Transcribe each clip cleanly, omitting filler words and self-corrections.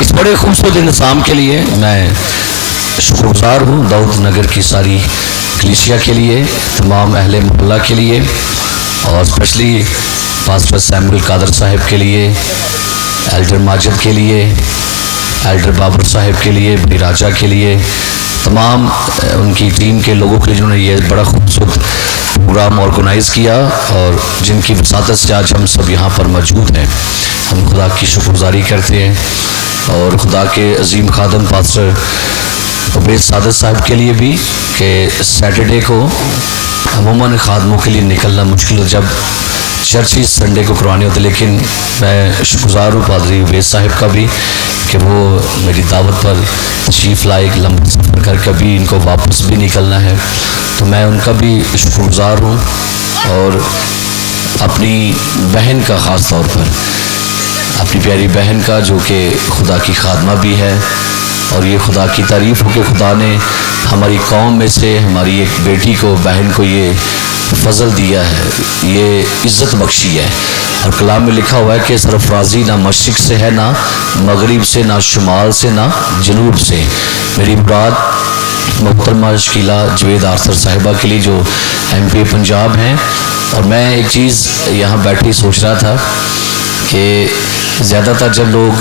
اس بڑے خوبصورت انتظام کے لیے میں شکر گزار ہوں داؤد نگر کی ساری کلیسیا کے لیے، تمام اہل محلہ کے لیے، اور اسپیشلی پاسٹر سیموئل قادر صاحب کے لیے، ایلڈر ماجد کے لیے، ایلڈر بابر صاحب کے لیے، بڑی راجہ کے لیے، تمام ان کی ٹیم کے لوگوں کے جنہوں نے یہ بڑا خوبصورت پروگرام آرگنائز کیا اور جن کی وساطت سے آج ہم سب یہاں پر موجود ہیں۔ ہم خدا کی شکر گزاری کرتے ہیں، اور خدا کے عظیم خادم پاسٹر عبید سعادت صاحب کے لیے بھی کہ سیٹرڈے کو عموماً خادموں کے لیے نکلنا مشکل ہو جب چرچ سنڈے کو کروانے ہوتے، لیکن میں شکر گزار ہوں پادری عبید صاحب کا بھی کہ وہ میری دعوت پر تشریف لائے، ایک لمبا سفر کر کبھی ان کو واپس بھی نکلنا ہے، تو میں ان کا بھی شکر گزار ہوں، اور اپنی بہن کا خاص طور پر اپنی پیاری بہن کا جو کہ خدا کی خادمہ بھی ہے، اور یہ خدا کی تعریف ہو کہ خدا نے ہماری قوم میں سے ہماری ایک بیٹی کو، بہن کو یہ فضل دیا ہے، یہ عزت بخشی ہے، اور کلام میں لکھا ہوا ہے کہ سرفرازی نہ مشرق سے ہے، نہ مغرب سے، نہ شمال سے، نہ جنوب سے۔ میری مراد محترمہ شکیلہ جوید آرثر صاحبہ کے لیے جو ایم پی پنجاب ہیں، اور میں ایک چیز یہاں بیٹھے سوچ رہا تھا کہ زیادہ تر جب لوگ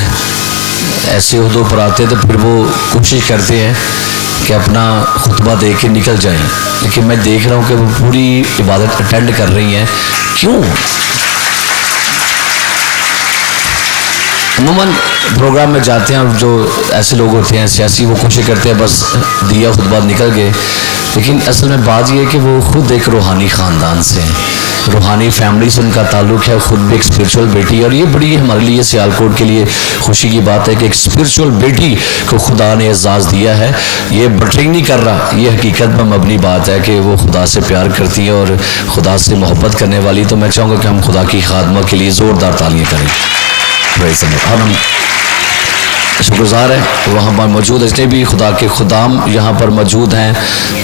ایسے عہدوں پر آتے تو پھر وہ کوشش کرتے ہیں کہ اپنا خطبہ دے کے نکل جائیں، لیکن میں دیکھ رہا ہوں کہ وہ پوری عبادت اٹینڈ کر رہی ہیں۔ کیوں؟ عموماً پروگرام میں جاتے ہیں اور جو ایسے لوگ ہوتے ہیں سیاسی، وہ کوشش کرتے ہیں بس دیا خطبہ نکل گئے، لیکن اصل میں بات یہ ہے کہ وہ خود ایک روحانی خاندان سے ہیں، روحانی فیملی سے ان کا تعلق ہے، خود بھی ایک اسپرچول بیٹی ہے، اور یہ بڑی ہمارے لیے سیالکوٹ کے لیے خوشی کی بات ہے کہ ایک اسپرچول بیٹی کو خدا نے اعزاز دیا ہے۔ یہ بٹرنگ نہیں کر رہا، یہ حقیقت پر مبنی بات ہے کہ وہ خدا سے پیار کرتی ہے اور خدا سے محبت کرنے والی۔ تو میں چاہوں گا کہ ہم خدا کی خادمہ کے لیے زوردار تالیاں کریں۔ ہم شکر گزار ہے وہاں پر موجود جتنے بھی خدا کے خدام یہاں پر موجود ہیں،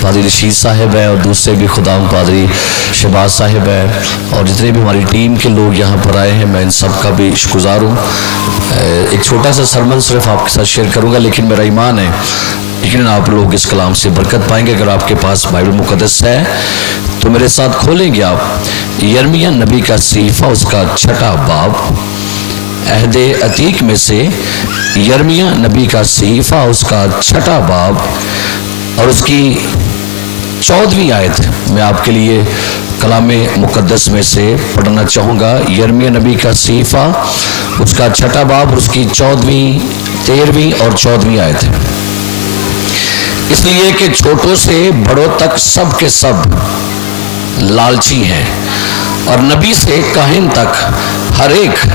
پادری رشید صاحب ہے اور دوسرے بھی خدام پادری شہباز صاحب ہے، اور جتنے بھی ہماری ٹیم کے لوگ یہاں پر آئے ہیں، میں ان سب کا بھی شکر گزار ہوں۔ ایک چھوٹا سا سرمن صرف آپ کے ساتھ شیئر کروں گا، لیکن میرا ایمان ہے لیکن آپ لوگ اس کلام سے برکت پائیں گے۔ اگر آپ کے پاس بائبل مقدس ہے تو میرے ساتھ کھولیں گے آپ یرمیہ نبی کا صحیفہ، اس کا 6واں باب، عہد عتیق میں سے یرمیہ نبی کا صحیفہ، اس کا 6واں باب اور اس کی 14ویں آیت میں آپ کے لیے کلام مقدس میں سے پڑھنا چاہوں گا۔ یرمیہ نبی کا صحیفہ، اس کا 6واں باب اور اس کی 14ویں، 13ویں اور 14ویں آیت ہے۔ اس لیے کہ چھوٹوں سے بڑوں تک سب کے سب لالچی ہیں، اور نبی سے کاہن تک ہر ایک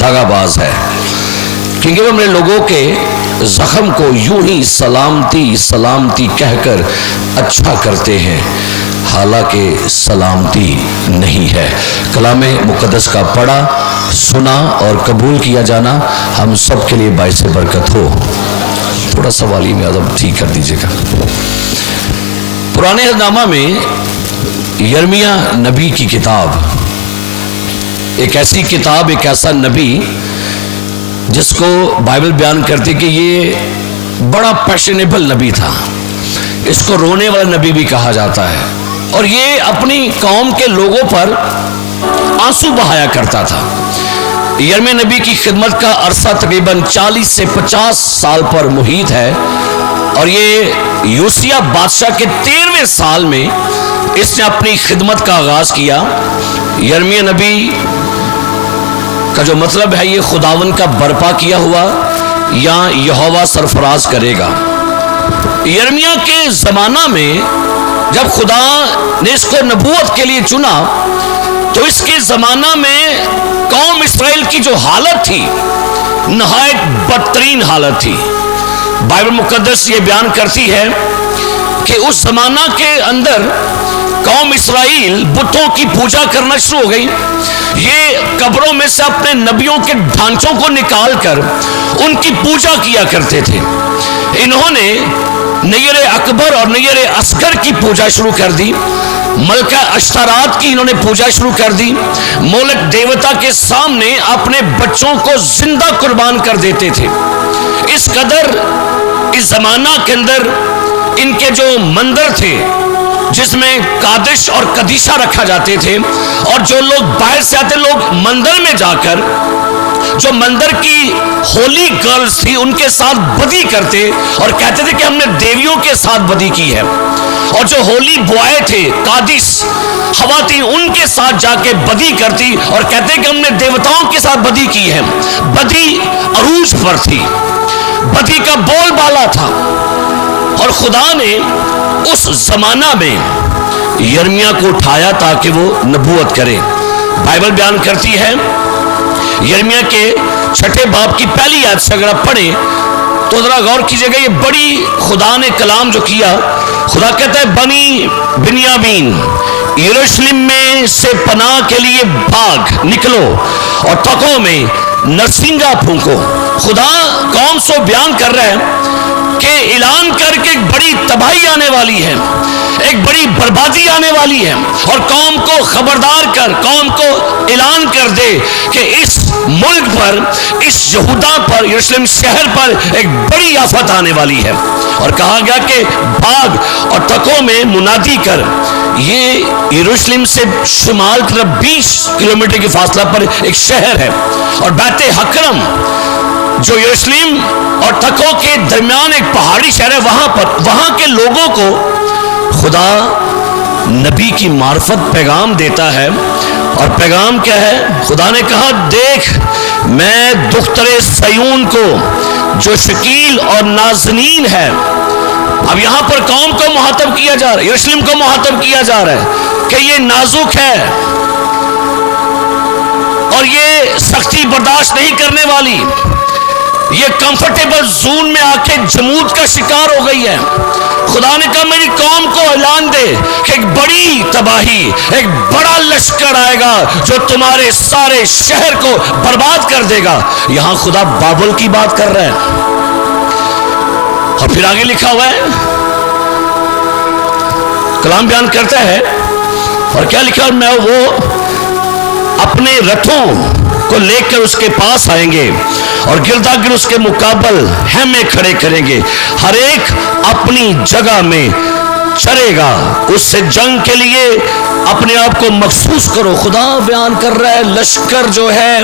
دغا باز ہے، کیونکہ وہ اپنے لوگوں کے زخم کو یوں ہی سلامتی سلامتی کہہ کر اچھا کرتے ہیں، حالانکہ سلامتی نہیں ہے۔ کلام مقدس کا پڑھا، سنا اور قبول کیا جانا ہم سب کے لیے باعث برکت ہو۔ تھوڑا سوالی میں ادب ٹھیک کر دیجیے گا۔ پرانے عہد نامہ میں یرمیہ نبی کی کتاب، ایک ایسی کتاب، ایک ایسا نبی جس کو بائبل بیان کرتی کہ یہ بڑا پیشنیبل نبی تھا، اس کو رونے والا نبی بھی کہا جاتا ہے، اور یہ اپنی قوم کے لوگوں پر آنسو بہایا کرتا تھا۔ یرمیہ نبی کی خدمت کا عرصہ تقریباً 40 سے 50 سال پر محیط ہے، اور یہ یوسیہ بادشاہ کے 13ویں سال میں اس نے اپنی خدمت کا آغاز کیا۔ یرمیہ نبی کا جو مطلب ہے یہ خداون کا برپا کیا ہوا یا یہوہ سرفراز کرے گا۔ یرمیہ کے زمانہ میں جب خدا نے اس کو نبوت کے لیے چنا تو اس کے زمانہ میں قوم اسرائیل کی جو حالت تھی نہایت بدترین حالت تھی۔ بائبل مقدس یہ بیان کرتی ہے کہ اس زمانہ کے اندر قوم اسرائیل بتوں کی پوجا کرنا شروع ہو گئی۔ یہ قبروں میں سے اپنے نبیوں کے ڈھانچوں کو نکال کر ان کی پوجا کیا کرتے تھے۔ انہوں نے نیر اکبر اور نیر اصغر کی پوجا شروع کر دی، ملکہ اشتارات کی انہوں نے پوجا شروع کر دی، مولک دیوتا کے سامنے اپنے بچوں کو زندہ قربان کر دیتے تھے۔ اس قدر اس زمانہ کے اندر ان کے جو مندر تھے جس میں قادش اور قدیشہ رکھا جاتے تھے، اور جو لوگ باہر سے آتے لوگ مندر میں جا کر جو مندر کی ہولی گرلز تھی ان کے ساتھ بدی کرتے اور کہتے تھے کہ ہم نے دیویوں کے ساتھ بدی کی ہے، اور جو ہولی بوائے تھے قادش خواتین ان کے ساتھ جا کے بدی کرتی اور کہتے کہ ہم نے دیوتاؤں کے ساتھ بدی کی ہے۔ بدی عروج پر تھی، بدی کا بول بالا تھا، اور خدا نے اس زمانہ میں یرمیا کو اٹھایا تاکہ وہ نبوت کرے۔ بائبل بیان کرتی ہے یرمیا کے 6 باب کی پہلی آیت سے اگر آپ پڑھیں تو ذرا غور کیجئے گا، یہ بڑی خدا نے کلام جو کیا، خدا کہتا ہے بنی بنیامین یروشلم میں سے پناہ کے لیے بھاگ نکلو اور تکوں میں نرسنگا پھونکو۔ خدا قوم سے بیان کر رہا ہے کہ اعلان کر کے ایک بڑی تباہی آنے والی ہے، ایک بڑی بربادی آنے والی ہے، اور قوم کو خبردار کر، قوم کو اعلان کر دے کہ اس ملک پر، اس یہودا پر، یروشلم شہر پر ایک بڑی آفت آنے والی ہے۔ اور کہا گیا کہ بھاگ اور تکوں میں منادی کر۔ یہ یروشلم سے شمال کی طرف 20 کلومیٹر کی فاصلہ پر ایک شہر ہے، اور بیت حکرم جو یروشلم اور تکوں کے درمیان ایک پہاڑی شہر ہے، وہاں کے لوگوں کو خدا نبی کی معرفت پیغام دیتا ہے، اور پیغام کیا ہے؟ خدا نے کہا دیکھ میں دختر سیون کو جو شکیل اور نازنین ہے، اب یہاں پر قوم کو مخاطب کیا جا رہا ہے، یروشلم کو مخاطب کیا جا رہا ہے کہ یہ نازک ہے اور یہ سختی برداشت نہیں کرنے والی، یہ کمفرٹیبل زون میں آ کے جمود کا شکار ہو گئی ہے۔ خدا نے کہا میری قوم کو اعلان دے کہ ایک بڑی تباہی، ایک بڑا لشکر آئے گا جو تمہارے سارے شہر کو برباد کر دے گا۔ یہاں خدا بابل کی بات کر رہا ہے، اور پھر آگے لکھا ہوا ہے، کلام بیان کرتا ہے، اور کیا لکھا ہے؟ میں وہ اپنے رتھوں کو لے کر اس کے پاس آئیں گے اور گردا گر اس کے مقابل ہمیں کھڑے کریں گے، ہر ایک اپنی جگہ میں چرے گا، اس سے جنگ کے لیے اپنے آپ کو مخصوص کرو۔ خدا بیان کر رہا ہے لشکر جو ہے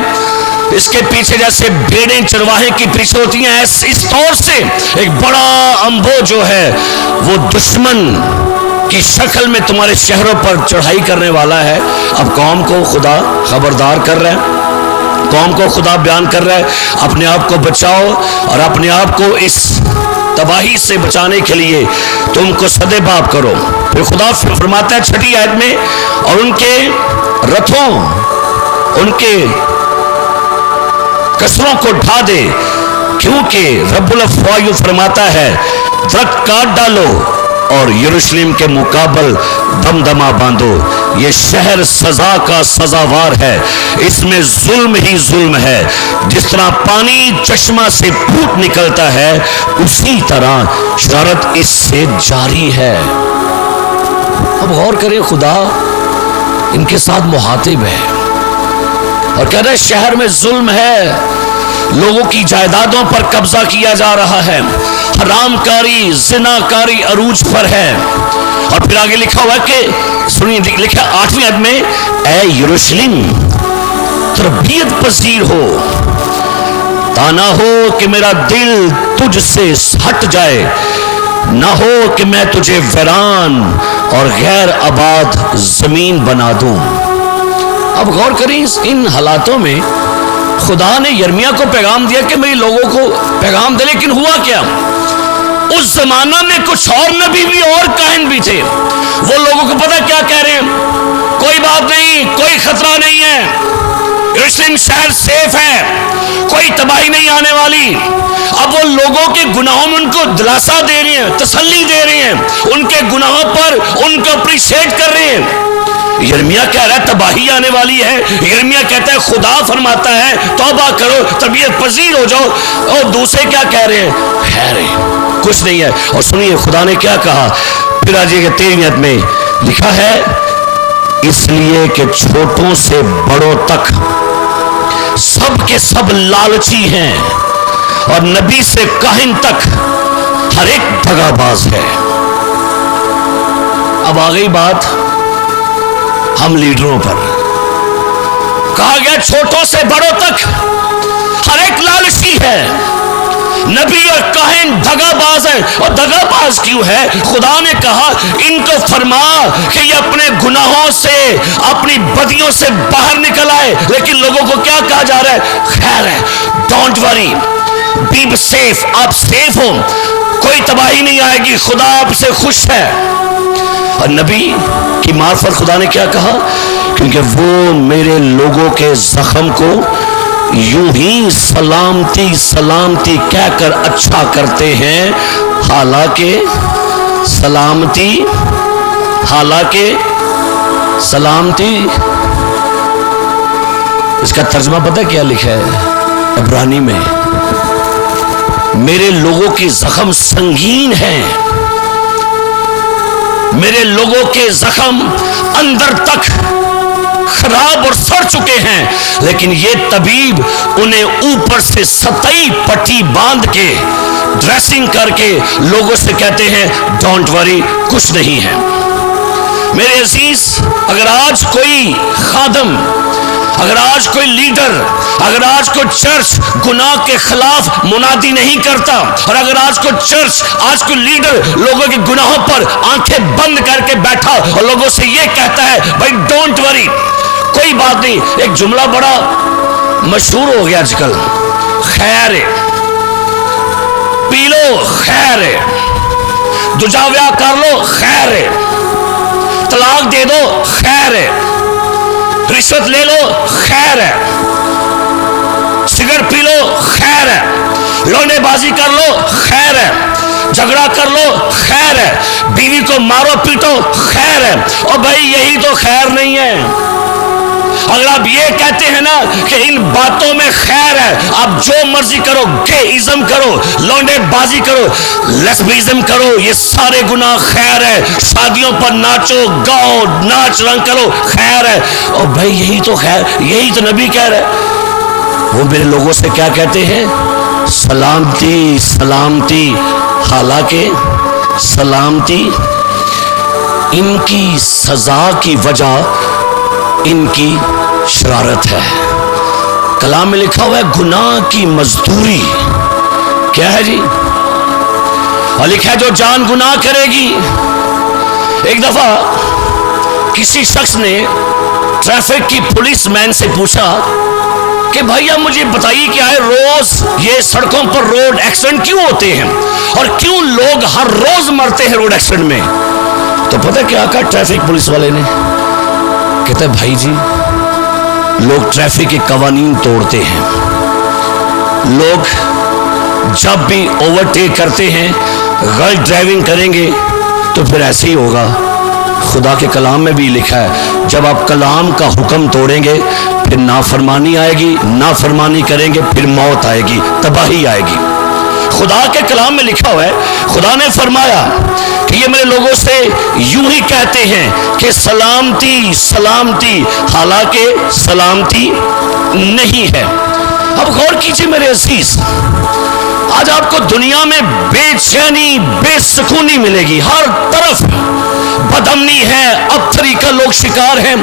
اس کے پیچھے جیسے بھیڑیں چرواہے کی پیچھے ہوتی ہیں، اس طور سے ایک بڑا انبو جو ہے وہ دشمن کی شکل میں تمہارے شہروں پر چڑھائی کرنے والا ہے۔ اب قوم کو خدا خبردار کر رہا ہے، قوم کو خدا بیان کر رہا ہے اپنے آپ کو بچاؤ، اور اپنے آپ کو اس تباہی سے بچانے کے لیے تم کو سدے باب کرو۔ پھر خدا فرماتا ہے 6 آیت میں، اور ان کے رتھوں، ان کے کسروں کو ڈھا دے، کیونکہ رب الافواہ فرماتا ہے درخت کاٹ ڈالو اور یروشلم کے مقابل دمدمہ باندھو، یہ شہر سزا کا سزاوار ہے، اس میں ظلم ہی ظلم ہے، جس طرح پانی چشمہ سے پھوٹ نکلتا ہے اسی طرح شرارت اس سے جاری ہے۔ اب غور کریں، خدا ان کے ساتھ مخاطب ہے اور کہہ رہے شہر میں ظلم ہے، لوگوں کی جائیدادوں پر قبضہ کیا جا رہا ہے، حرام کاری، زنا کاری عروج پر ہے۔ اور پھر آگے لکھا ہوا ہے کہ سنیے، لکھا 8ویں آیت میں، اے یروشلم تربیت پذیر ہو، تانا ہو کہ میرا دل تجھ سے ہٹ جائے، نہ ہو کہ میں تجھے ویران اور غیر آباد زمین بنا دوں۔ اب غور کریں ان حالاتوں میں خدا نے یرمیا کو پیغام دیا کہ میری لوگوں کو پیغام دے، لیکن ہوا کیا؟ اس زمانہ میں کچھ اور نبی بھی اور کاہن بھی تھے، وہ لوگوں کو پتہ کیا کہہ رہے ہیں؟ کوئی بات نہیں، کوئی خطرہ نہیں ہے، یروشلم شہر سیف ہے، کوئی تباہی نہیں آنے والی۔ اب وہ لوگوں کے گناہوں میں ان کو دلاسا دے رہے ہیں، تسلی دے رہے ہیں، ان کے گناہوں پر ان کو اپریشیٹ کر رہے ہیں۔ یرمیا کہہ رہا ہے تباہی آنے والی ہے، یرمیا کہتا ہے خدا فرماتا ہے توبہ کرو، طبیعت پذیر ہو جاؤ، اور دوسرے کیا کہہ رہے ہیں؟ خیر ہے، کچھ نہیں ہے۔ اور سنیے خدا نے کیا کہا، پھر آجیے کہ 13ویں آیت میں لکھا ہے، اس لیے کہ چھوٹوں سے بڑوں تک سب کے سب لالچی ہیں اور نبی سے کاہن تک ہر ایک دغاباز ہے. اب آ گئی بات ہم لیڈروں پر. کہا گیا چھوٹوں سے بڑوں تک ہر ایک لالچی ہے. نبی اور کاہن دغا باز ہے. اور دغا باز کیوں ہے؟ خدا نے کہا ان کو فرما کہ یہ اپنے گناہوں سے اپنی بدیوں سے باہر نکل آئے. لیکن لوگوں کو کیا کہا جا رہا ہے؟ خیر ہے، ڈونٹ وری، بی سیف، آپ سیف ہو، کوئی تباہی نہیں آئے گی، خدا آپ سے خوش ہے. اور نبی کی معرفت خدا نے کیا کہا؟ کیونکہ وہ میرے لوگوں کے زخم کو یوں ہی سلامتی سلامتی کہہ کر اچھا کرتے ہیں، حالانکہ سلامتی اس کا ترجمہ پتہ کیا لکھا ہے عبرانی میں؟ میرے لوگوں کے زخم سنگین ہیں، میرے لوگوں کے زخم اندر تک خراب اور سڑ چکے ہیں، لیکن یہ طبیب انہیں اوپر سے سطحی پٹی باندھ کے ڈریسنگ کر کے لوگوں سے کہتے ہیں ڈونٹ وری، کچھ نہیں ہے. میرے عزیز، اگر آج کوئی خادم، اگر آج کوئی لیڈر، اگر آج کوئی چرچ گناہ کے خلاف منادی نہیں کرتا، اور اگر آج کوئی چرچ، آج کوئی لیڈر لوگوں کے گناہوں پر آنکھیں بند کر کے بیٹھا اور لوگوں سے یہ کہتا ہے بھائی ڈونٹ وری، کوئی بات نہیں. ایک جملہ بڑا مشہور ہو گیا آج کل، خیر ہے، پی لو خیر ہے، دوجا بیاہ کر لو خیر ہے، طلاق دے دو خیر ہے، رشوت لے لو خیر ہے، سگریٹ پی لو خیر ہے، لونے بازی کر لو خیر ہے، جھگڑا کر لو خیر ہے، بیوی کو مارو پیٹو خیر ہے. اور بھائی یہی تو خیر نہیں ہے. اگر آپ یہ کہتے ہیں نا کہ ان باتوں میں خیر ہے، آپ جو مرضی کرو، گے ازم کرو، لونڈے بازی کرو، لیسبیزم کرو، یہ سارے گناہ خیر ہے. شادیوں پر ناچو گاؤ، ناچ رنگ کرو، خیر ہے. اور بھائی یہی تو خیر، یہی تو نبی کہہ رہے. وہ میرے لوگوں سے کیا کہتے ہیں؟ سلامتی سلامتی، حالانکہ سلامتی ان کی سزا کی وجہ ان کی شرارت ہے. کلام میں لکھا ہوا ہے گناہ کی مزدوری کیا ہے جی؟ اور لکھا ہے جو جان گناہ کرے گی. ایک دفعہ کسی شخص نے ٹریفک کی پولیس مین سے پوچھا کہ بھائی آپ مجھے بتائیے کیا ہے روز یہ سڑکوں پر روڈ ایکسیڈنٹ کیوں ہوتے ہیں اور کیوں لوگ ہر روز مرتے ہیں روڈ ایکسیڈنٹ میں؟ تو پتہ کیا کہا ٹریفک پولیس والے نے؟ کہتے ہیں بھائی جی لوگ ٹریفک کے قوانین توڑتے ہیں، لوگ جب بھی اوورٹیک کرتے ہیں غلط ڈرائیونگ کریں گے تو پھر ایسے ہی ہوگا. خدا کے کلام میں بھی لکھا ہے جب آپ کلام کا حکم توڑیں گے پھر نافرمانی آئے گی، نافرمانی کریں گے پھر موت آئے گی، تباہی آئے گی. خدا کے کلام میں لکھا ہوا ہے، خدا نے فرمایا کہ یہ میرے لوگوں سے یوں ہی کہتے ہیں کہ سلامتی سلامتی، حالانکہ سلامتی نہیں ہے. اب غور کیجئے میرے عزیز، آج آپ کو دنیا میں بے چینی، بے سکونی ملے گی، ہر طرف بدامنی ہے، ابتری کا لوگ شکار ہیں،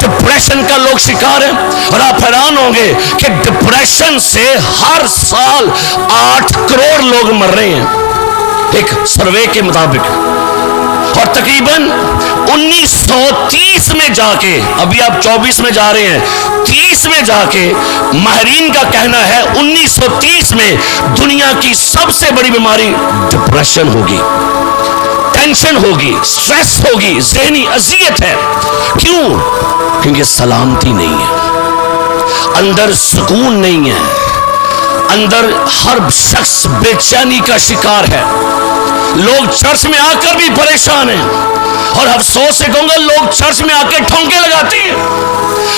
ڈپریشن کا لوگ شکار ہیں. اور آپ حیران ہوں گے کہ ڈپریشن سے ہر سال 8 کروڑ لوگ مر رہے ہیں ایک سروے کے مطابق. اور تقریباً 1930 میں جا کے، ابھی آپ 24 میں جا رہے ہیں، 30 میں جا کے ماہرین کا کہنا ہے 1930 میں دنیا کی سب سے بڑی بیماری ڈپریشن ہوگی، ٹینشن ہوگی، سٹریس ہوگی، ذہنی اذیت ہے. کیوں؟ کیونکہ سلامتی نہیں ہے، اندر سکون نہیں ہے، اندر ہر شخص بے چینی کا شکار ہے. لوگ چرچ میں آ کر بھی پریشان ہیں، اور افسوس سے کہوں گا لوگ چرچ میں آ کے ٹھونکے لگاتے ہیں،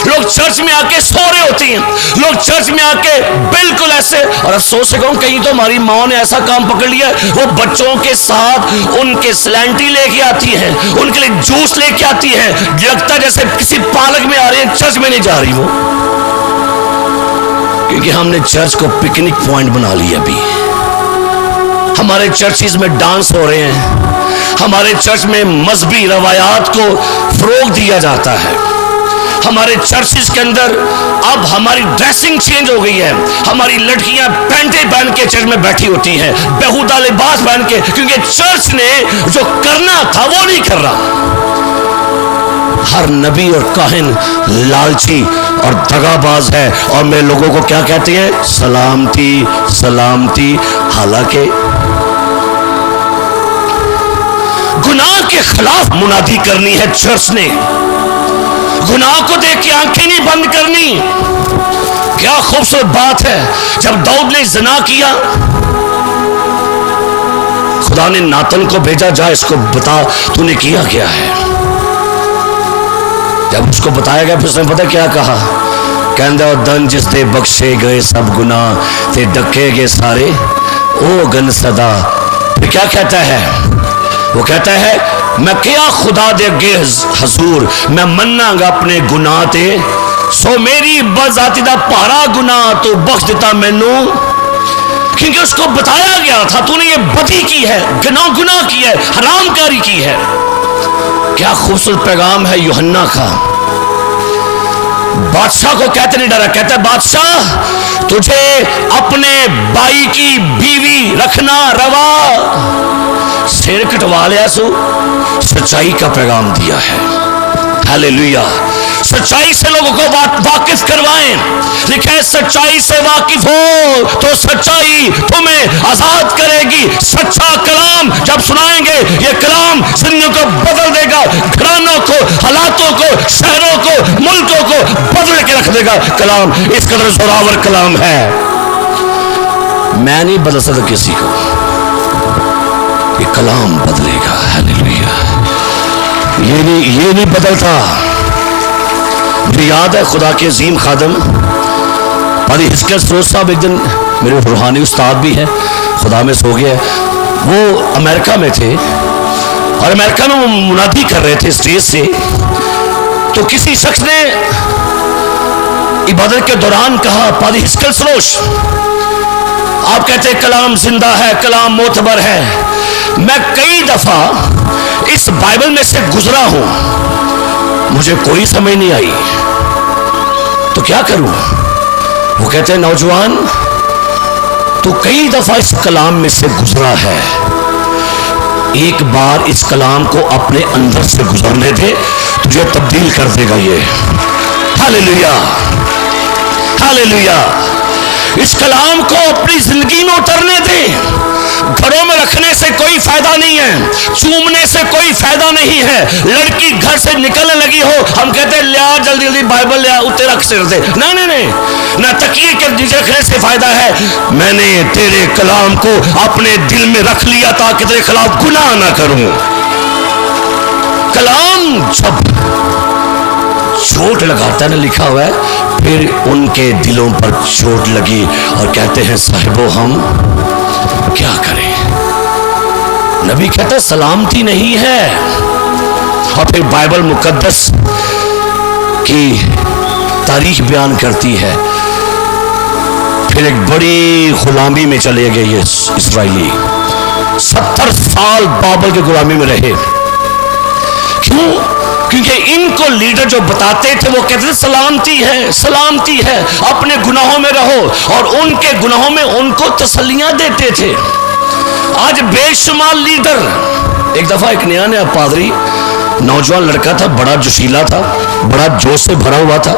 لوگ چرچ میں آ کے سو رہے ہوتی ہیں، لوگ چرچ میں آ کے بالکل ایسے. اور افسوس سے کہوں کہیں تو ہماری ماں نے ایسا کام پکڑ لیا ہے، وہ بچوں کے ساتھ ان کے سلینٹی لے کے آتی ہے، ان کے لیے جوس لے کے آتی ہے، لگتا ہے جیسے کسی پارک میں آ رہے ہیں، چرچ میں نہیں جا رہی. وہ کیونکہ ہم نے چرچ کو پکنک پوائنٹ بنا لیا ابھی. ہمارے چرچز میں ڈانس ہو رہے ہیں, ہمارے چرچ میں مذہبی روایات کو فروغ دیا جاتا ہے, ہمارے چرچز کے اندر اب ہماری ڈریسنگ چینج ہو گئی ہے. ہماری لڑکیاں پینٹیں پہن کے چرچ میں بیٹھی ہوتی ہیں, بیہودہ لباس پہن کے, کیونکہ چرچ نے جو کرنا تھا وہ نہیں کر رہا. ہر نبی اور کاہن لالچی اور دغا باز ہے, اور میں لوگوں کو کیا کہتے ہیں؟ سلامتی سلامتی. حالانکہ گناہ کے خلاف منادی کرنی ہے چرچ نے, گناہ کو دیکھ کے آنکھیں نہیں بند کرنی. کیا خوبصورت بات ہے, جب داؤد نے زنا کیا, خدا نے ناتن کو بھیجا, جا اس کو بتا تو نے کیا کیا ہے. جب اس کو بتایا گیا پھر اس نے پتہ کیا کہا؟ کہندہ دن جس دے بخشے گئے سب گناہ تے ڈکے گئے سارے او گن صدا. پھر کیا کہتا ہے؟ وہ کہتا ہے میں کیا خدا دے اگے حضور میں مننا گا اپنے گناہ تے, سو میری بذاتی دا پارا گناہ تو بخش دیتا مینوں. کیونکہ اس کو بتایا گیا تھا تو نے یہ بدی کی ہے, گناہ کی ہے, حرام کاری کی ہے. کیا خوبصورت پیغام ہے یوحنا کا. بادشاہ کو کہتے نہیں ڈرا, کہتا ہے بادشاہ تجھے اپنے بھائی کی بیوی رکھنا روا, سیر کٹوا لیا سو. سچائی کا پیغام دیا ہے. ہیلیلویا. سچائی سے لوگوں کو واقف کروائیں. لکھا ہے سچائی سے واقف ہو تو سچائی تمہیں آزاد کرے گی. سچا کلام جب سنائیں گے یہ کلام زندگیوں کو بدل دے گا, گھرانوں کو, حالاتوں کو, شہروں کو, ملکوں کو بدل کے رکھ دے گا. کلام اس قدر زوراور کلام ہے, میں نہیں بدل سکتا کسی کو, یہ کلام بدلے گا. ہیلیلویا. یہ نہیں بدلتا. مجھے یاد ہے خدا کے عظیم خادم پادری ہسکیل سروش صاحب ایک دن میرے روحانی استاد بھی ہیں, خدا میں سو گیا, وہ امریکہ میں تھے اور امریکہ میں وہ منادی کر رہے تھے اسٹیج سے. تو کسی شخص نے عبادت کے دوران کہا پادری ہسکیل سروش آپ کہتے ہیں کلام زندہ ہے, کلام معتبر ہے. میں کئی دفعہ اس بائبل میں سے گزرا ہوں, مجھے کوئی سمجھ نہیں آئی, تو کیا کروں؟ وہ کہتے ہیں نوجوان تو کئی دفعہ اس کلام میں سے گزرا ہے, ایک بار اس کلام کو اپنے اندر سے گزرنے دے, تجھے تبدیل کر دے گا یہ. Hallelujah hallelujah. اس کلام کو اپنی زندگی میں اترنے دیں. گھروں میں رکھنے سے کوئی فائدہ نہیں ہے, چومنے سے کوئی فائدہ نہیں ہے. لڑکی گھر سے نکلنے لگی ہو, ہم کہتے ہیں لیا جلدی جلدی بائبل لیا, اتنے رکھ سے رکھتے. نہیں, نہ تکیے کے نیچے رکھنے سے فائدہ ہے. میں نے تیرے کلام کو اپنے دل میں رکھ لیا تاکہ تیرے خلاف گناہ نہ کروں. کلام جب چوٹ لگاتا ہے, لکھا ہوا ہے پھر ان کے دلوں پر چوٹ لگی اور کہتے ہیں صاحبو ہم کیا کریں. نبی کہتا ہے سلامتی نہیں ہے. اور پھر بائبل مقدس کی تاریخ بیان کرتی ہے پھر ایک بڑی غلامی میں چلے گئے یہ اسرائیلی, 70 سال بابل کے غلامی میں رہے. کیوں؟ کیونکہ ان کو لیڈر جو بتاتے تھے وہ کہتے تھے سلامتی ہے, سلامتی ہے, اپنے گناہوں میں رہو, اور ان کے گناہوں میں ان کو تسلیاں دیتے تھے. آج بے شمار لیڈر. ایک دفعہ ایک نیا پادری نوجوان لڑکا تھا, بڑا جوشیلا تھا, بڑا جوش سے بھرا ہوا تھا.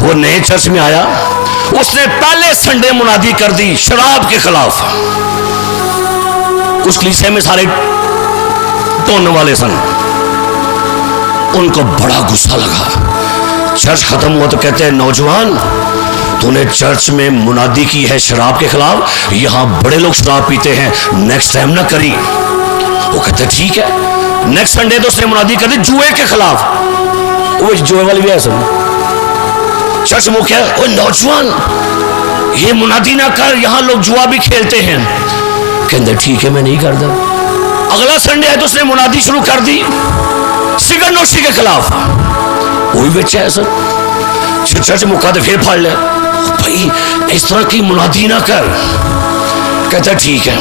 وہ نئے چرچ میں آیا, اس نے پہلے سنڈے منادی کر دی شراب کے خلاف. اس کلیسے میں سارے ٹوننے والے سن, ان کو بڑا غصہ لگا. چرچ ختم ہوا تو کہتے ہیں نوجوان تو نے چرچ میں منادی کی ہے شراب کے خلاف, یہاں بڑے لوگ شراب پیتے ہیں, نیکسٹ ٹائم نہ کری. وہ کہتے ہیں ٹھیک ہے. نیکسٹ سنڈے تو اس نے منادی کر دی جوئے کے خلاف. وہ جوئے والی بھی ہے سب. چرچ میں کیا او نوجوان یہ منادی نہ کر, یہاں لوگ جوا بھی کھیلتے ہیں. کہتے ٹھیک ہے میں نہیں کرتا. اگلا سنڈے ہے تو اس نے منادی شروع کر دی سگریٹ نوشی کے خلاف. وہی بچہ ہے سر. چرچ مکا دے پھر پھاڑ لے, بھائی اس طرح کی منادی نہ کر. کہتا ٹھیک ہے.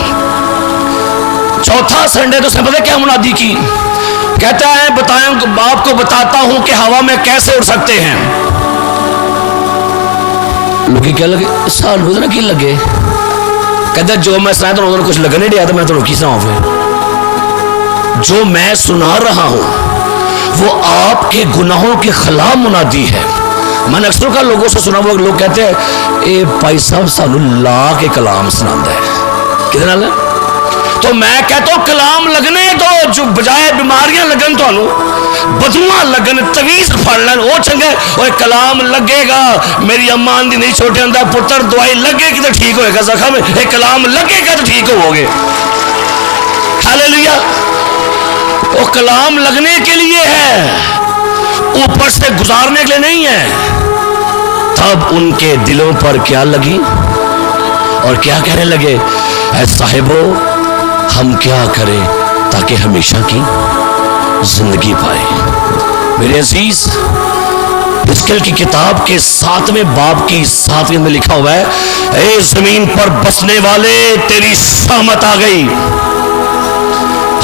چوتھا سنڈے تو اس نے پتہ کیا منادی کی؟ کہتا ہے بتائیں آپ کو بتاتا ہوں کہ ہوا میں کیسے اڑ سکتے ہیں. لوگ کیا لگے سال گزرا کی لگے. کہتا ہے جو میں سنا تو انہوں نے کچھ لگنے دیا تو میں تو کی سناؤں. پھر جو میں سنا رہا ہوں وہ آپ کے گناہوں کے خلاف منادی ہے. میں نے اکثر کا لوگوں سے سنا, وہ لوگ کہتے ہیں اے بھائی صاحب سانو لا کے کلام سناتا ہے. کتنا لگا؟ تو میں کہتا ہوں کلام لگنے تو جو بجائے بیماریاں لگن تو بدواں لگن تویز پھڑ لین وہ چنگا ہے. اور کلام لگے گا. میری اماں دی نہیں چھوٹے ہوندا پتر دوائی لگے گی تو ٹھیک ہوئے گا زخم. ایک کلام لگے گا تو ٹھیک ہو گے. ہاللیلویا. وہ کلام لگنے کے لیے ہے, اوپر سے گزارنے کے لیے نہیں ہے. تب ان کے دلوں پر کیا لگی اور کیا کہنے لگے, اے صاحبو ہم کیا کریں تاکہ ہمیشہ کی زندگی پائے. میرے عزیز حزقیل کی کتاب کے 7ویں باب کی 7ویں میں لکھا ہوا ہے, اے زمین پر بسنے والے تیری شامت آ گئی.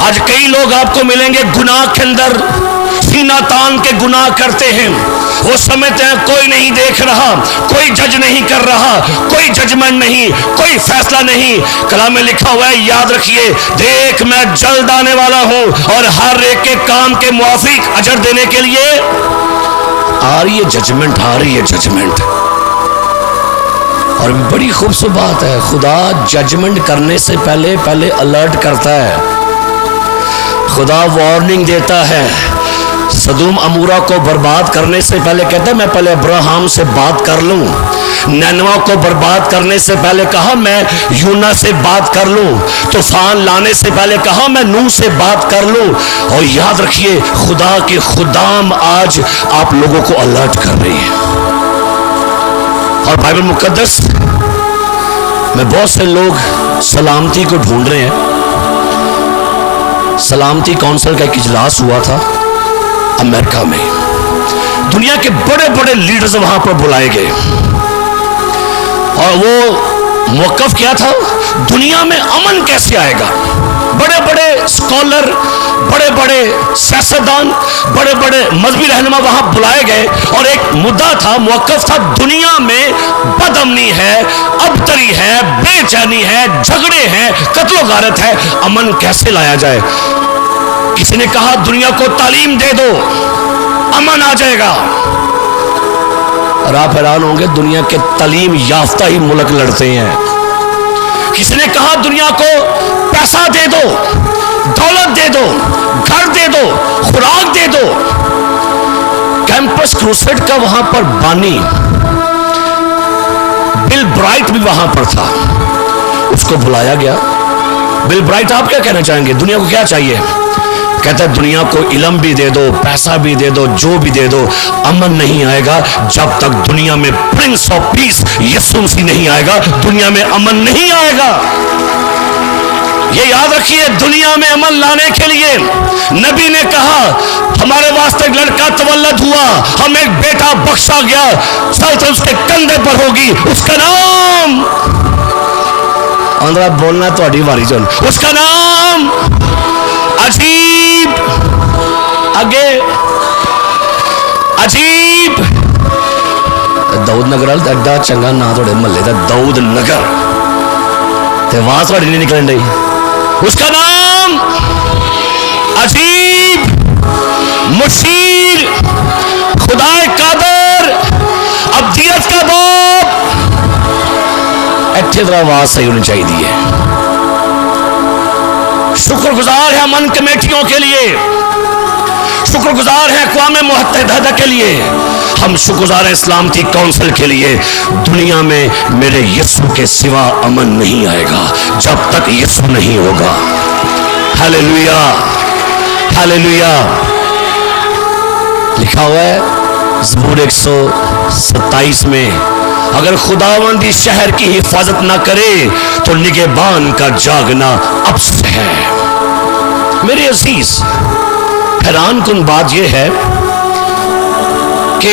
آج کئی لوگ آپ کو ملیں گے گناہ کے اندر سینہ تان کے گناہ کرتے ہیں. وہ سمجھتے ہیں کوئی نہیں دیکھ رہا, کوئی جج نہیں کر رہا, کوئی ججمنٹ نہیں, کوئی فیصلہ نہیں. کلام میں لکھا ہوا ہے یاد رکھیے, دیکھ میں جلد آنے والا ہوں اور ہر ایک کے کام کے موافق اجر دینے کے لیے آ رہی ہے ججمنٹ, آ رہی ہے ججمنٹ. اور بڑی خوبصورت بات ہے, خدا ججمنٹ کرنے سے پہلے الرٹ کرتا ہے. خدا وارننگ دیتا ہے. سدوم امورہ کو برباد کرنے سے پہلے کہتا ہے میں پہلے ابراہیم سے بات کر لوں. نینوا کو برباد کرنے سے پہلے کہا میں یونا سے بات کر لوں. طوفان لانے سے پہلے کہا میں نوح سے بات کر لوں. اور یاد رکھیے خدا کے خدام آج آپ لوگوں کو الرٹ کر رہی ہے. اور بائبل مقدس میں بہت سے لوگ سلامتی کو ڈھونڈ رہے ہیں. سلامتی کونسل کا ایک اجلاس ہوا تھا امریکہ میں. دنیا کے بڑے بڑے لیڈرز وہاں پر بلائے گئے اور وہ موقف کیا تھا, دنیا میں امن کیسے آئے گا. بڑے بڑے اسکالر, بڑے بڑے سیاستدان, بڑے بڑے مذہبی رہنما وہاں بلائے گئے اور ایک مدعا تھا, موقف تھا, دنیا میں بد امنی ہے, ابتری ہے, بے چینی ہے, جھگڑے ہیں, قتل و غارت ہے, امن کیسے لایا جائے. کسی نے کہا دنیا کو تعلیم دے دو امن آ جائے گا. اور آپ حیران ہوں گے دنیا کے تعلیم یافتہ ہی ملک لڑتے ہیں. کسی نے کہا دنیا کو پیسہ دے دو, دولت دے دو, گھر دے دو, خوراک دے دو. کیمپس کروسیڈ کا وہاں پر بانی بل برائٹ بھی وہاں پر تھا, اس کو بلایا گیا. بل برائٹ آپ کیا کہنا چاہیں گے, دنیا کو کیا چاہیے؟ کہتا ہے دنیا کو علم بھی دے دو, پیسہ بھی دے دو, جو بھی دے دو, امن نہیں آئے گا جب تک دنیا میں پرنس آف پیس یسوع مسیح نہیں آئے گا. دنیا میں امن نہیں آئے گا. یہ یاد رکھیے, دنیا میں امن لانے کے لیے نبی نے کہا ہمارے واسطے ایک لڑکا تولد ہوا, ہم ایک بیٹا بخشا گیا, سلطنت اس کے کندھے پر ہوگی, اس کا نام اندر بولنا تو اڈی باری چل, اس کا نام عجیب, آگے عجیب. داؤد نگر ایڈا چنگا نا تھوڑے محلے کا, داؤد نگر, تے آواز تھوڑی نہیں نکلن ڈئی. اس کا نام عجیب, مشیر, خدا قادر, ابدیت کا باپ. اچھی طرح آواز صحیح ہونی چاہیے. شکر گزار ہے امن کمیٹیوں کے لیے, شکر گزار ہے اقوام متحدہ کے لیے, ہم شکر گزار ہیں سلامتی کونسل کے لیے. دنیا میں میرے یسوع کے سوا امن نہیں آئے گا جب تک یسوع نہیں ہوگا. ہاللیلویا, ہاللیلویا. لکھا ہوا ہے زبور 127 میں, اگر خداوند اس شہر کی حفاظت نہ کرے تو نگہبان کا جاگنا ابس ہے. میرے عزیز حیران کن بات یہ ہے کہ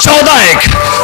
14:1,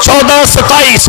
14:27,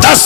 10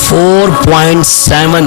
4.7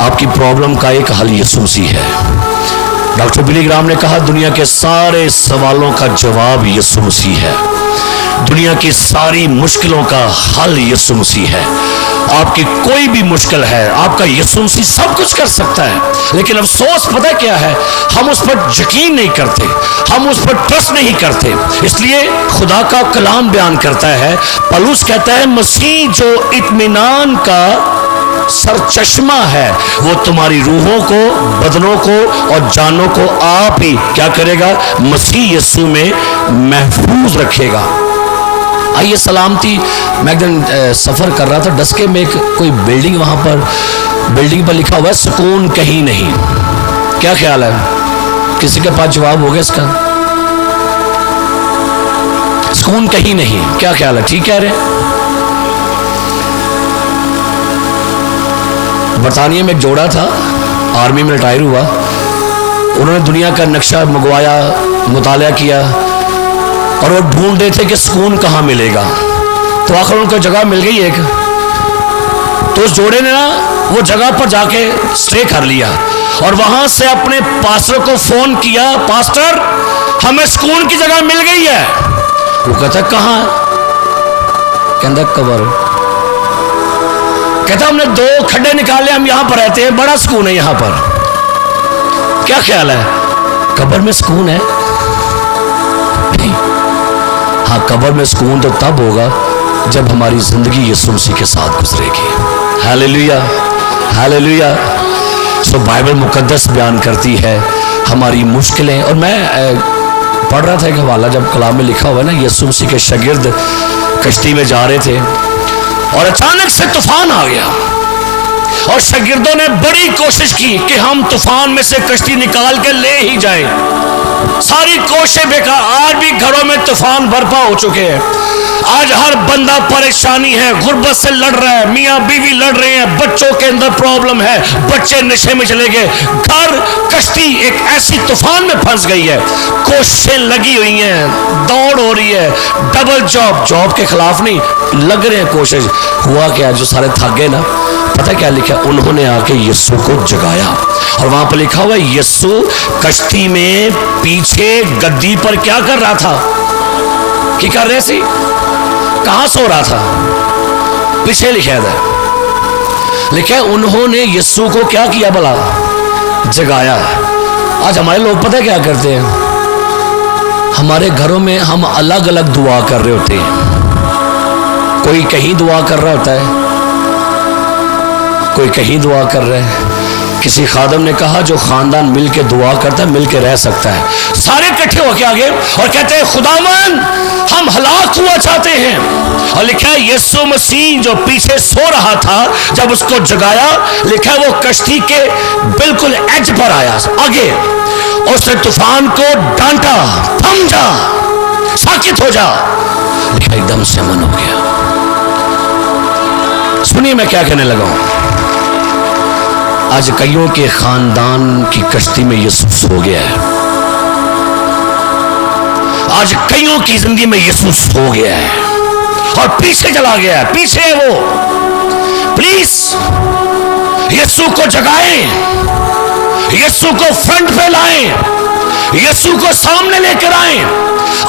آپ کی پرابلم کا ایک حل یسوع مسیح ہے. ڈاکٹر بلی گرام نے کہا دنیا کے سارے سوالوں کا جواب یسوع مسیح ہے. دنیا کی ساری مشکلوں کا حل یسوع مسیح ہے. آپ کی کوئی بھی مشکل ہے, آپ کا یسوع مسیح سب کچھ کر سکتا ہے. لیکن افسوس پتہ کیا ہے, ہم اس پر یقین نہیں کرتے, ہم اس پر ٹرسٹ نہیں کرتے. اس لیے خدا کا کلام بیان کرتا ہے, پولس کہتا ہے مسیح جو اطمینان کا سر چشمہ ہے وہ تمہاری روحوں کو, بدنوں کو اور جانوں کو آپ ہی کیا کرے گا, مسیح یسوع میں محفوظ رکھے گا. آئیے سلامتی. میں ایک دن سفر کر رہا تھا ڈسکے میں, ایک کوئی بلڈنگ, وہاں پر بلڈنگ پر لکھا ہوا ہے سکون کہیں نہیں. کیا خیال ہے, کسی کے پاس جواب ہوگا اس کا؟ سکون کہیں نہیں, کیا خیال ہے, ٹھیک کہہ رہے؟ برطانیہ میں ایک جوڑا تھا, آرمی میں ریٹائر ہوا, انہوں نے دنیا کا نقشہ منگوایا, مطالعہ کیا, اور وہ ڈھونڈ رہے تھے کہ سکون کہاں ملے گا. تو آخر ان کو جگہ مل گئی ایک. تو اس جوڑے نے نا وہ جگہ پر جا کے سٹے کر لیا, اور وہاں سے اپنے پاسٹر کو فون کیا, پاسٹر ہمیں سکون کی جگہ مل گئی ہے. وہ کہتا کہاں؟ کہتا قبر. کہتا ہم نے 2 کھڈے نکالے, ہم یہاں پر رہتے ہیں, بڑا سکون ہے یہاں پر. کیا خیال ہے, قبر میں سکون ہے؟ نہیں. ہاں, قبر میں سکون تو تب ہوگا جب ہماری زندگی یسوع مسیح کے ساتھ گزرے گی. ہاللیلویا, ہاللیلویا. سو بائبل مقدس بیان کرتی ہے ہماری مشکلیں. اور میں پڑھ رہا تھا ایک حوالہ, جب کلام میں لکھا ہوا ہے نا, یسوع مسیح کے شاگرد کشتی میں جا رہے تھے اور اچانک سے طوفان آ گیا, اور شاگردوں نے بڑی کوشش کی کہ ہم طوفان میں سے کشتی نکال کے لے ہی جائیں. ساری کوششیں بیکار. آج بھی گھروں میں طوفان برپا ہو چکے ہیں. آج ہر بندہ پریشانی ہے, غربت سے لڑ رہا ہے, میاں بیوی لڑ رہے ہیں, بچوں کے اندر پرابلم ہے, بچے نشے میں چلے گئے, گھر کشتی ایک ایسی طوفان میں پھنس گئی ہے. کوششیں لگی ہوئی ہیں, دوڑ ہو رہی ہے, ڈبل جاب کے خلاف نہیں, لگ رہے ہیں کوشش. ہوا کیا, جو سارے تھک گئے نا, پتہ کیا لکھا, انہوں نے آ کے یسوع کو جگایا. اور وہاں پر لکھا ہوا ہے یسوع کشتی میں پیچھے گدی پر کیا کر رہا تھا, کی کر رہے سی, کہاں سو رہا تھا, پیچھے لکھا ہے. لکھا ہے انہوں نے یسوع کو کیا کیا بلا, جگایا. آج ہمارے لوگ پتہ کیا کرتے ہیں, ہمارے گھروں میں ہم الگ الگ دعا کر رہے ہوتے ہیں. کوئی کہیں دعا کر رہا ہوتا ہے, کوئی کہیں دعا کر رہے ہیں. کسی خادم نے کہا جو خاندان مل کے دعا کرتا ہے مل کے رہ سکتا ہے. سارے اکٹھے ہو کے آگے اور کہتے ہیں خداوند ہم ہلاک ہوا چاہتے ہیں. اور لکھا ہے یسوع مسیح جو پیچھے سو رہا تھا, جب اس کو جگایا, لکھا ہے وہ کشتی کے بالکل ایج پر آیا آگے, اور اس نے طوفان کو ڈانٹا, تھم جا, ساکت ہو جا. لکھا ایک دم سے امن ہو گیا. سنیے میں کیا کہنے لگا ہوں. آج کئیوں کے خاندان کی کشتی میں یسوع سو گیا ہے. آج کئیوں کی زندگی میں یسوع سو گیا ہے اور پیچھے چلا گیا ہے, پیچھے ہے وہ. پلیز یسوع کو جگائیں, یسوع کو فرنٹ پہ لائیں, یسوع کو سامنے لے کر آئیں.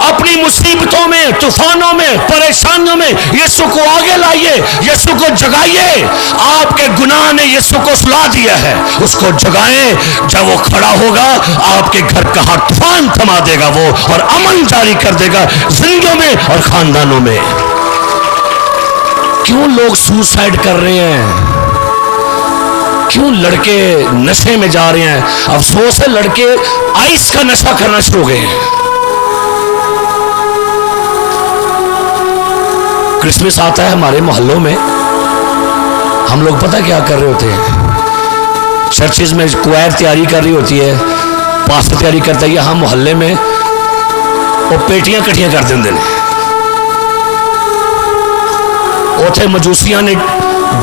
اپنی مصیبتوں میں, طوفانوں میں, پریشانیوں میں یسوع کو آگے لائیے, یسوع کو جگائیے. آپ کے گناہ نے یسوع کو سلا دیا ہے, اس کو جگائیں. جب وہ کھڑا ہوگا آپ کے گھر کا ہر طوفان تھما دے گا وہ, اور امن جاری کر دے گا زندگیوں میں اور خاندانوں میں. کیوں لوگ سوسائڈ کر رہے ہیں, کیوں لڑکے نشے میں جا رہے ہیں؟ افسوس ہے لڑکے آئس کا نشہ کرنا شروع ہو گئے ہیں. کرسمس آتا ہے ہمارے محلوں میں, ہم لوگ پتہ کیا کر رہے ہوتے ہیں, چرچز میں کوائر تیاری کر رہی ہوتی ہے, پاسٹر تیاری کرتا ہے, یہاں محلے میں وہ پیٹیاں کٹھیاں کر دیں. اوتھے مجوسیاں نے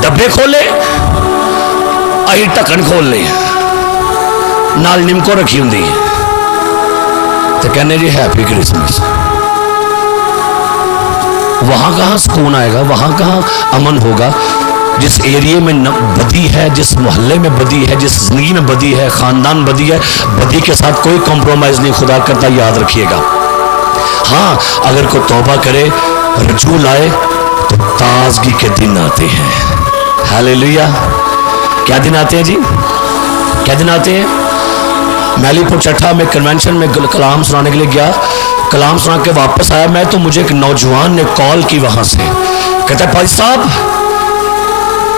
ڈبے کھولے, اہی ٹکن کھول لے, نال نمکو رکھی ہوں تو کہنے جی ہیپی کرسمس. وہاں کہاں سکون آئے گا, وہاں کہاں امن ہوگا جس ایریے میں بدی ہے، جس محلے میں بدی ہے، جس زندگی میں بدی ہے، خاندان بدی ہے، بدی کے ساتھ کوئی کمپرومائز نہیں خدا کرتا، یاد رکھیے گا۔ ہاں اگر کوئی توبہ کرے، رجوع لائے، تو تازگی کے دن آتے ہیں۔ ہاللیلویا۔ کیا دن آتے ہیں جی؟ کیا دن آتے ہیں؟ میلی پور چٹھا میں کنونشن میں کلام سنانے کے لیے گیا، کلام سنا کے واپس آیا میں تو مجھے ایک نوجوان نے کال کی وہاں سے، کہتا ہے بھائی صاحب،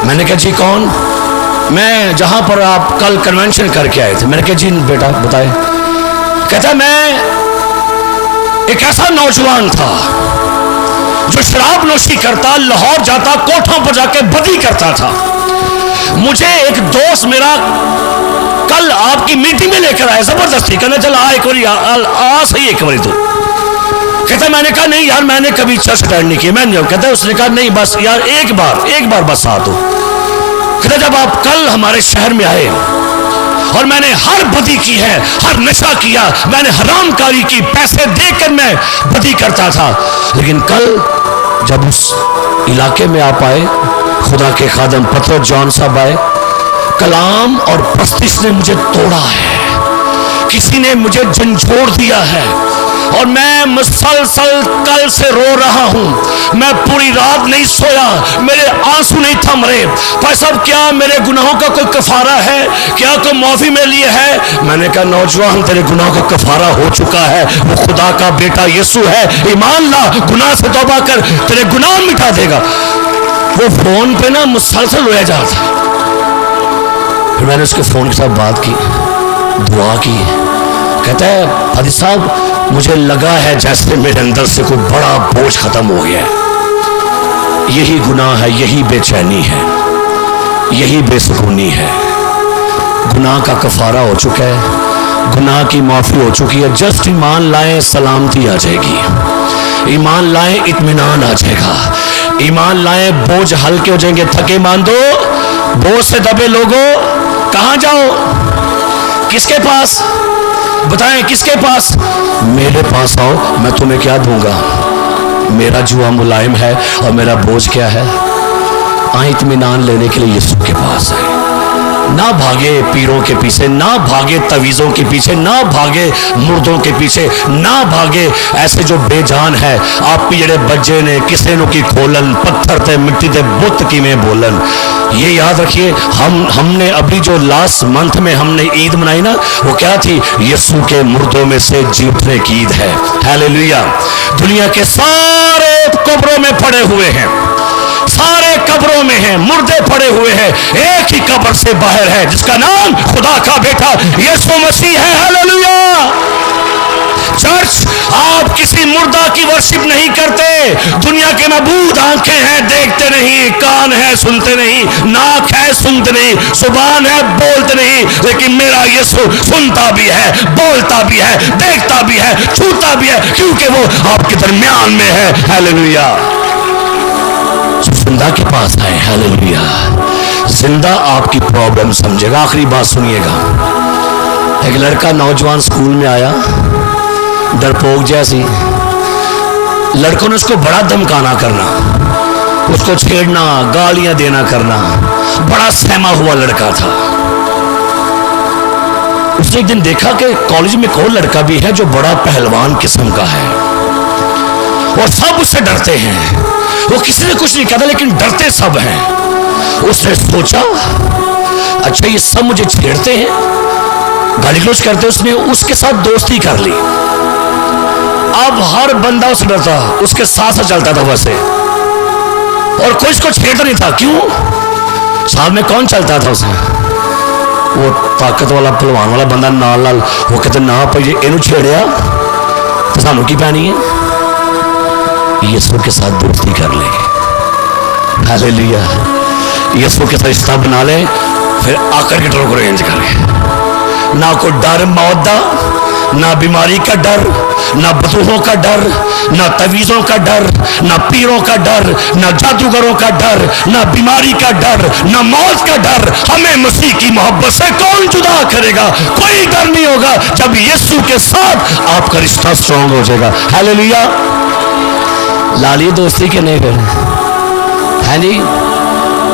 میں نے کہا جی کون؟ میں جہاں پر آپ کل کنونشن کر کے آئے تھے۔ میں نے کہا جی بیٹا بتائے۔ کہتا ہے میں ایک ایسا نوجوان تھا جو شراب نوشی کرتا، لاہور جاتا، کوٹھوں پر جا کے بدی کرتا تھا۔ مجھے ایک دوست میرا کل آپ کی میٹنگ میں لے کر آیا زبردستی، کہنا چل آ ایک باری، آ صحیح ایک باری تو۔ کہتا ہے میں نے کہا نہیں یار میں نے کبھی چرچ اٹینڈ نہیں کیا، میں نہیں۔ کہتا ہے اس نے کہا نہیں بس یار ایک بار بس آ تو۔ کہتا ہے جب آپ کل ہمارے شہر میں آئے اور میں نے ہر بدی کی ہے، ہر نشہ کیا، میں نے حرام کاری کی، پیسے دے کر میں بدی کرتا تھا، لیکن کل جب اس علاقے میں آپ آئے، خدا کے خادم پتر جان صاحب آئے، کلام اور پرستش نے مجھے توڑا ہے، کسی نے مجھے جھنجھوڑ دیا ہے، اور میں مسلسل کل سے رو رہا ہوں، میں پوری رات نہیں سویا، میرے آنسو نہیں تھم رہے۔ بھائی صاحب کیا میرے گناہوں کا کوئی کفارہ ہے؟ کیا کوئی معافی میرے لیے ہے؟ میں نے کہا نوجوان تیرے گناہوں کا کفارہ ہو چکا ہے، وہ خدا کا بیٹا یسوع ہے، ایمان لا، گناہ سے توبہ کر، تیرے گناہ مٹا دے گا۔ وہ فون پہ نا مسلسل رویا جا تھا۔ پھر میں نے اس کے فون کے ساتھ بات کی، دعا کی، کہتا ہے حادث صاحب مجھے لگا ہے جیسے میرے اندر سے کوئی بڑا بوجھ ختم ہو گیا ہے، یہی گناہ ہے، یہی بے چینی ہے، یہی بے سکونی ہے۔ گناہ کا کفارہ ہو چکا ہے، گناہ کی معافی ہو چکی ہے، جسٹ ایمان لائیں سلامتی آ جائے گی، ایمان لائیں اطمینان آ جائے گا، ایمان لائیں بوجھ ہلکے ہو جائیں گے۔ تھکے ماندو بوجھ سے دبے لوگوں کہاں جاؤ؟ کس کے پاس؟ بتائیں کس کے پاس؟ میرے پاس آؤ، میں تمہیں کیا دوں گا؟ میرا جوا ملائم ہے اور میرا بوجھ کیا ہے؟ آئیں اطمینان لینے کے لیے یسوع کے پاس ہے۔ نہ بھاگے پیروں کے پیچھے، نہ بھاگے تویزوں کے پیچھے، نہ بھاگے مردوں کے پیچھے، نہ بھاگے ایسے جو بے جان ہے۔ آپ بھی جڑے بجے نے کسے نو کی کھولن، پتھر تے مٹی تے بت کی میں بولن۔ یہ یاد رکھیے، ہم نے ابھی جو لاسٹ منتھ میں ہم نے عید منائی نا، وہ کیا تھی؟ یسوع کے مردوں میں سے جی اٹھنے کی عید ہے۔ ہاللیلویا۔ دنیا کے سارے قبروں میں پڑے ہوئے ہیں، سارے قبروں میں ہیں، مردے پڑے ہوئے ہیں، ایک ہی قبر سے باہر ہے جس کا نام خدا کا بیٹا یسوع مسیح ہے۔ ہاللیلویا۔ چرچ آپ کسی مردہ کی ورشپ نہیں کرتے۔ دنیا کے معبود آنکھیں ہیں دیکھتے نہیں، کان ہے سنتے نہیں، ناک ہے سنتے نہیں، زبان ہے بولتے نہیں، لیکن میرا یسوع سنتا بھی ہے، بولتا بھی ہے، دیکھتا بھی ہے، چھوتا بھی ہے، کیونکہ وہ آپ کے درمیان میں ہے۔ ہاللیلویا۔ زندہ کے پاس آئے۔ ہاللیلویا۔ زندہ آپ کی پرابلم سمجھے گا۔ آخری بات سنیے گا، ایک لڑکا نوجوان سکول میں آیا، ڈرپوک جیسی، لڑکوں نے اس کو بڑا دھمکانا کرنا، اس کو چھیڑنا، گالیاں دینا کرنا، بڑا سہما ہوا لڑکا تھا۔ اس نے ایک دن دیکھا کہ کالج میں کوئی لڑکا بھی ہے جو بڑا پہلوان قسم کا ہے اور سب اس سے ڈرتے ہیں، وہ کسی نے کچھ نہیں کہتا لیکن ڈرتے سب ہیں۔ اس نے سوچا اچھا یہ سب مجھے چھیڑتے ہیں، گالی گلوچ کرتے، اس نے اس کے ساتھ دوستی کر لی۔ اب ہر بندہ اس سے ڈرتا، اس کے ساتھ چلتا تھا ویسے، اور کوئی اس کو چھیڑتا نہیں تھا۔ کیوں؟ ساتھ میں کون چلتا تھا اسے؟ وہ طاقت والا پہلوان والا بندہ نال نال، وہ کہتے نہ پہ یہ چھیڑیا تو سانو کی پانی ہے؟ یسوع کے ساتھ دوستی کر لے۔ ہاللیلویا۔ یسوع کے ساتھ رشتہ بنا لے، پھر آ کر کے ڈر کو رینج کرے۔ نہ کوئی ڈر موت دا، نہ بیماری کا ڈر، نہ بدوحوں کا ڈر، نہ تویزوں کا ڈر، نہ پیروں کا ڈر، نہ جادوگروں کا ڈر، نہ بیماری کا ڈر، نہ موت کا ڈر۔ ہمیں مسیح کی محبت سے کون جدا کرے گا؟ کوئی ڈر نہیں ہوگا جب یسوع کے ساتھ آپ کا رشتہ سٹرونگ ہو جائے گا۔ ہاللیلویا۔ لالی دوستی کے نہیں پھر ہے جی،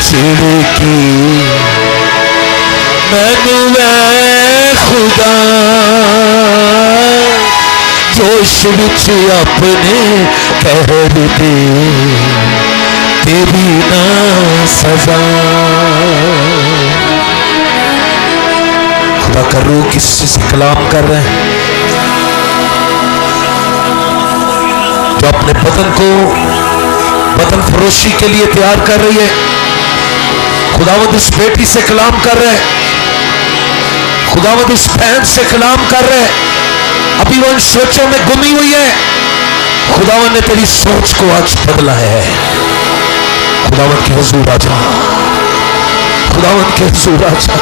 چھڑکی مینو اے خدا جوش وچ اپنے قہر دے تیری نہ سزا. خدا کا روح کس سے کلام کر رہے ہیں جو اپنے بدن کو بدن فروشی کے لیے تیار کر رہی ہے. خداوند اس بیٹی سے کلام کر رہے ہیں, خداوند اس بہن سے کلام کر رہے ہیں. ابھی وہ ان سوچوں میں گمی ہوئی ہے, خداوند نے تیری سوچ کو آج بدلا ہے. خداوند کے حضور آ جا, خداوند کے حضور آ جا.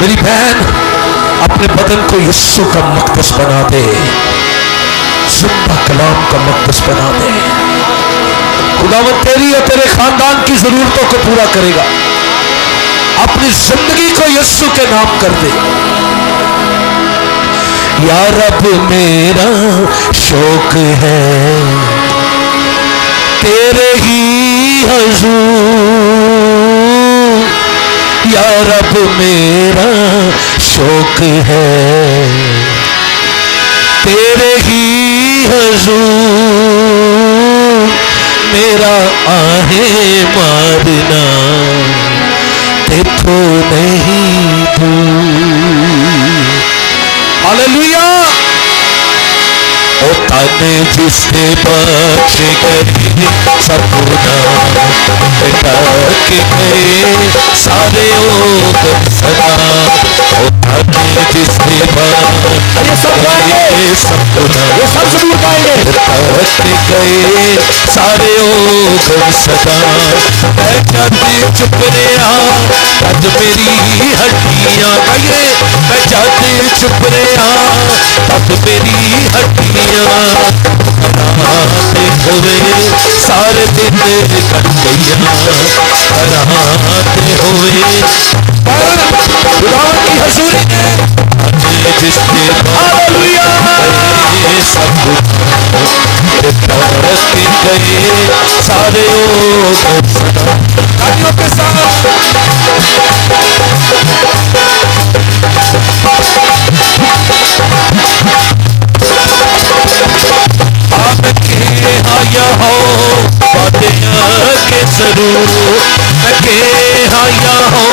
میری بہن اپنے بدن کو یسوع کا مقدس بنا دے, زندہ کلام کا مقدس بنا دے. خداوند تیری اور تیرے خاندان کی ضرورتوں کو پورا کرے گا. اپنی زندگی کو یسوع کے نام کر دے. یا رب میرا شوق ہے تیرے ہی حضور, یا رب میرا شوق ہے تیرے ہی حضور. میرا آہیں مارنا تیتھو نہیں دور. ہاللیلویا. او تانے جس نے بخش گئی سب گناہ مٹا کے گئے سارے اوگ صدا. او تانے جس نے بخش گئی سب گناہ مٹا کے گئے سارے اوگ صدا. میں جاتے چپ رہا تج میری ہڈیاں گئے, میں جاتے چپ رہا تج میری ہڈیاں کراتے ہوئے سارے دن کٹ گئیاں, کراتے ہوئے خدا کی حضوری میں جس کے سب رکھ گئے سارے تالیوں کے ساتھ. آپ کے آیا ہو باتیاں کے ضرور, میں کے آیا ہو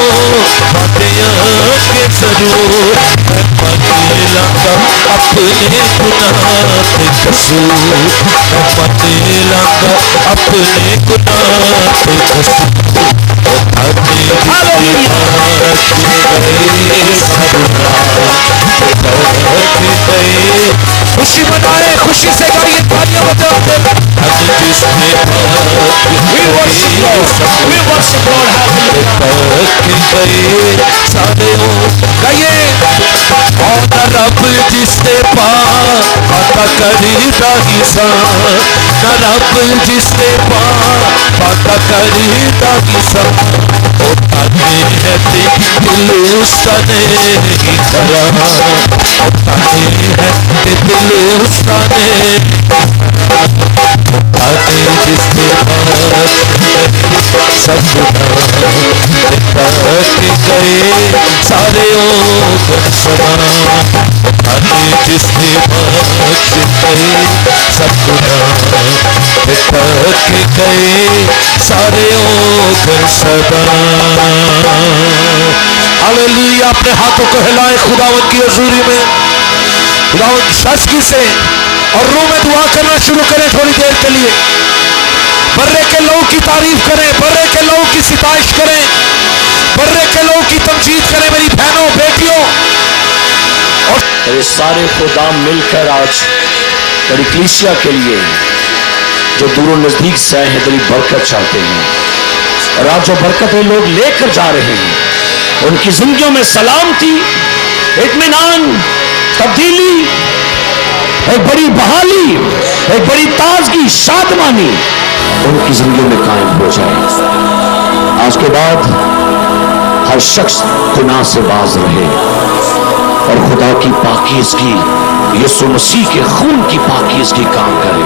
باتیاں کے ضرور. میں پانے لگا اپنے گناہ کے قصور, میں پانے لگا اپنے گناہ کے قصور. خوشی منائے, خوشی سے گائیے, تالیاں بجاتے سارے گائیے. اور رب جس نے پا پاتا کری داہی سان, نہ رب جس نے پا پاتا کری داہی سان. ہوتا نہیں ہے دل اس کا نہیں کھڑا, ہوتا نہیں ہے دل اس کا نہیں آتے جس کے بعد سب کے گئے سارے اوپر سنا. آتے جس کے بعد گئے سب کے گئے سارے اوپر سنا. ہاللیلویا. اپنے ہاتھوں کو ہلائے خداوند کی حضوری میں, خداوند کی شازگی سے اور روح میں دعا کرنا شروع کریں. تھوڑی دیر کے لیے برے کے لوگوں کی تعریف کریں, برے کے لوگوں کی ستائش کریں, برے کے لوگوں کی تمجید کریں. میری بہنوں بیٹیوں اور یہ سارے خدا مل کر آج بڑی کلیسیا کے لیے جو دور و نزدیک سے آئے ہیں بڑی برکت چاہتے ہیں, اور آج جو برکتیں لوگ لے کر جا رہے ہیں ان کی زندگیوں میں سلامتی, اطمینان, تبدیلی, ایک بڑی بحالی, ایک بڑی تازگی, شادمانی ان کی زندگیوں میں قائم ہو جائے. آج کے بعد ہر شخص گناہ سے باز رہے اور خدا کی پاکیزگی, یسوع مسیح کے خون کی پاکیزگی کام کرے.